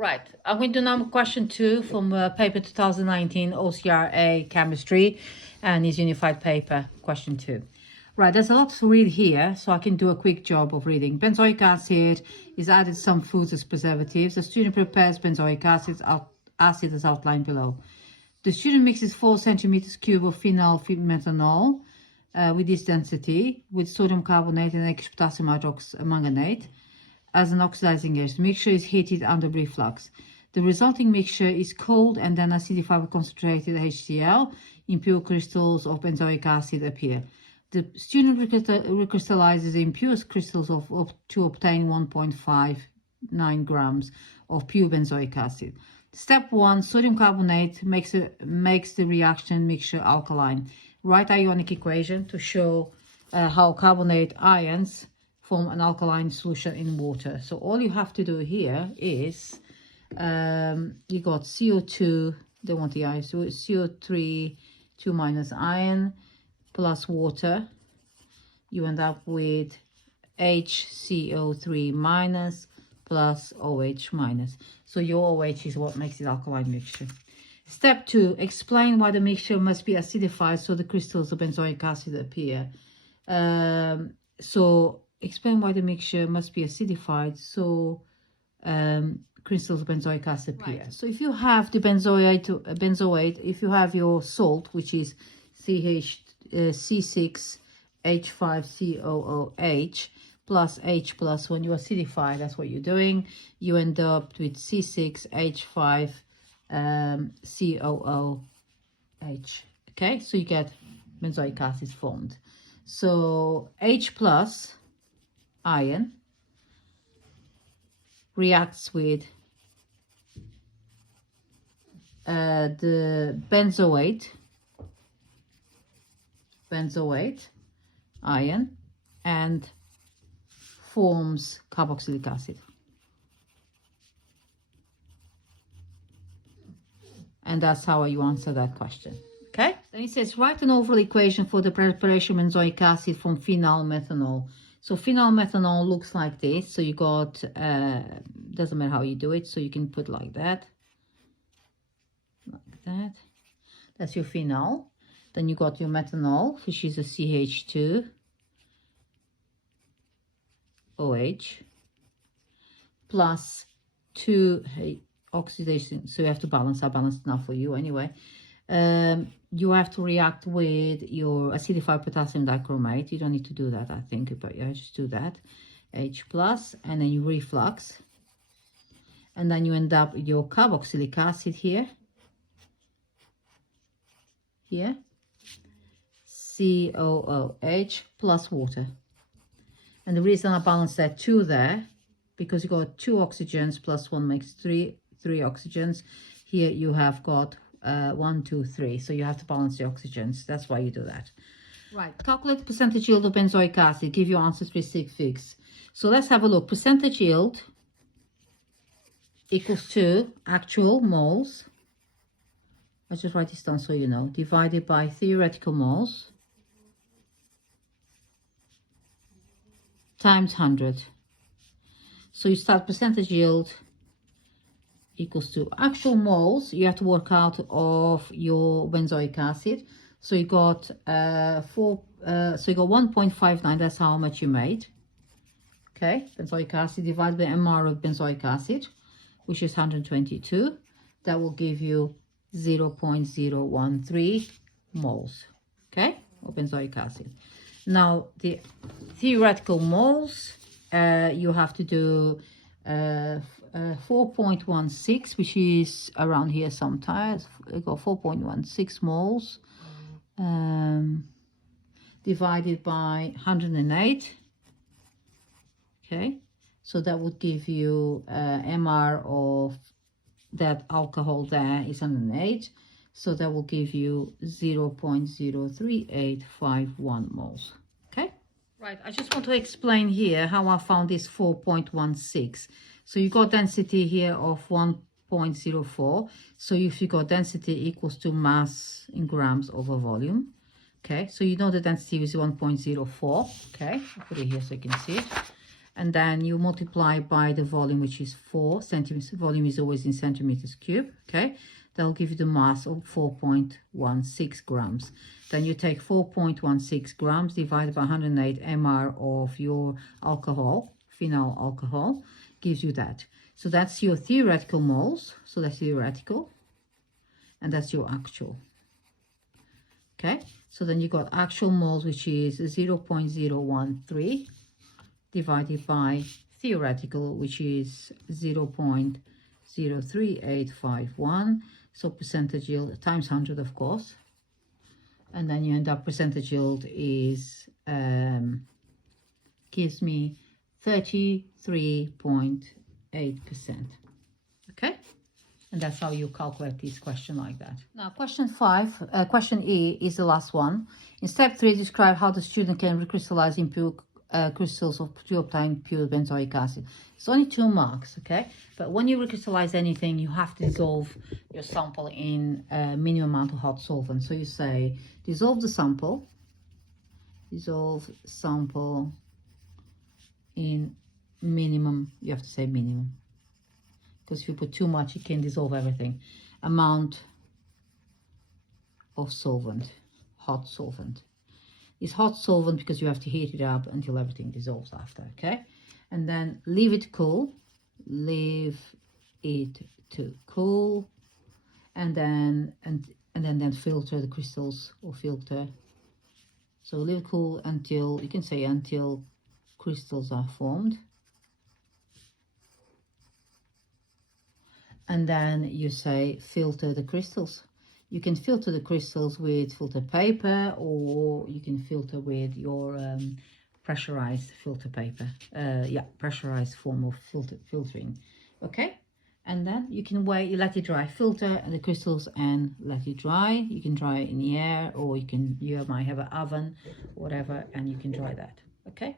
Right, I'm going to do number question 2 from paper 2019 OCRA chemistry, and is unified paper question 2. Right, there's a lot to read here, so I can do a quick job of reading. Benzoic acid is added to some foods as preservatives. The student prepares benzoic acid as outlined below. The student mixes 4 centimeters cube of phenyl methanol with this density with sodium carbonate and aqueous potassium hydroxymanganate as an oxidizing agent. The mixture is heated under reflux. The resulting mixture is cooled and then acidified with concentrated HCl. Impure crystals of benzoic acid appear. The student recrystallizes the impure crystals to obtain 1.59 grams of pure benzoic acid. Step 1, sodium carbonate makes the reaction mixture alkaline. Write ionic equation to show how carbonate ions form an alkaline solution in water. So all you have to do here is you got CO2, they want the ion, so CO3, 2 minus iron plus water. You end up with HCO3 minus plus OH minus. So your OH is what makes it alkaline mixture. Step 2, explain why the mixture must be acidified so the crystals of benzoic acid appear. So explain why the mixture must be acidified so crystals of benzoic acid appear. Right. So if you have the benzoate, if you have your salt, which is C6H5COOH plus H plus, when you acidify, that's what you're doing, you end up with C6H5 COOH. Okay, so you get benzoic acid formed. So H plus ion reacts with the benzoate ion and forms carboxylic acid. And that's how you answer that question. Okay, then it says write an overall equation for the preparation of benzoic acid from phenyl methanol. So phenyl methanol looks like this. So you got doesn't matter how you do it, so you can put like that, that's your phenyl. Then you got your methanol, which is a CH2OH plus 2 oxidation, so you have to balance. I balanced now for you anyway. You have to react with your acidified potassium dichromate. You don't need to do that, I think, but yeah, just do that. H plus, and then you reflux, and then you end up with your carboxylic acid here, COOH plus water. And the reason I balanced that 2 there, because you got 2 oxygens plus 1 makes 3 oxygens. Here you have got 1, 2, 3, so you have to balance the oxygens. That's why you do that. Right, calculate percentage yield of benzoic acid, give your answer 3 sig figs. So let's have a look. Percentage yield equals to actual moles, let's just write this down so you know, divided by theoretical moles times 100. So you start percentage yield equals to actual moles. You have to work out of your benzoic acid. So you got so you got 1.59. That's how much you made. Okay, benzoic acid divided by MR of benzoic acid, which is 122. That will give you 0.013 moles. Okay, of benzoic acid. Now the theoretical moles, you have to do 4.16, which is around here sometimes. You got 4.16 moles divided by 108. Okay, so that would give you MR of that alcohol there is 108. So that will give you 0.03851 moles. Okay, right, I just want to explain here how I found this 4.16. So you got density here of 1.04. So if you got density equals to mass in grams over volume. Okay, so you know the density is 1.04. Okay, I'll put it here so you can see it. and then you multiply by the volume, which is 4 centimeters. Volume is always in centimeters cube. Okay, that'll give you the mass of 4.16 grams. Then you take 4.16 grams divided by 108 ml of your alcohol, phenol alcohol, gives you that. So that's your theoretical moles. So that's theoretical, and that's your actual. Okay, so then you got actual moles, which is 0.013 divided by theoretical, which is 0.03851. So percentage yield times 100, of course, and then you end up percentage yield is gives me 33.8%. Okay, and that's how you calculate this question like that. Now question 5, question E is the last one. In step 3, describe how the student can recrystallize impure crystals to obtain pure benzoic acid. It's only 2 marks, okay? But when you recrystallize anything, you have to dissolve your sample in a minimum amount of hot solvent. So you say dissolve the sample in minimum, you have to say minimum, because if you put too much, it can dissolve everything. Amount of solvent, hot solvent. It's hot solvent because you have to heat it up until everything dissolves after, okay? And then leave it cool, leave it to cool, and then filter the crystals, or filter. So leave it cool until, you can say until crystals are formed. And then you say filter the crystals. You can filter the crystals with filter paper, or you can filter with your pressurized filter paper. Pressurized form of filtering. Okay, and then you can wait, you let it dry, filter the crystals and let it dry. You can dry it in the air, or you might have an oven, whatever, and you can dry that. Okay.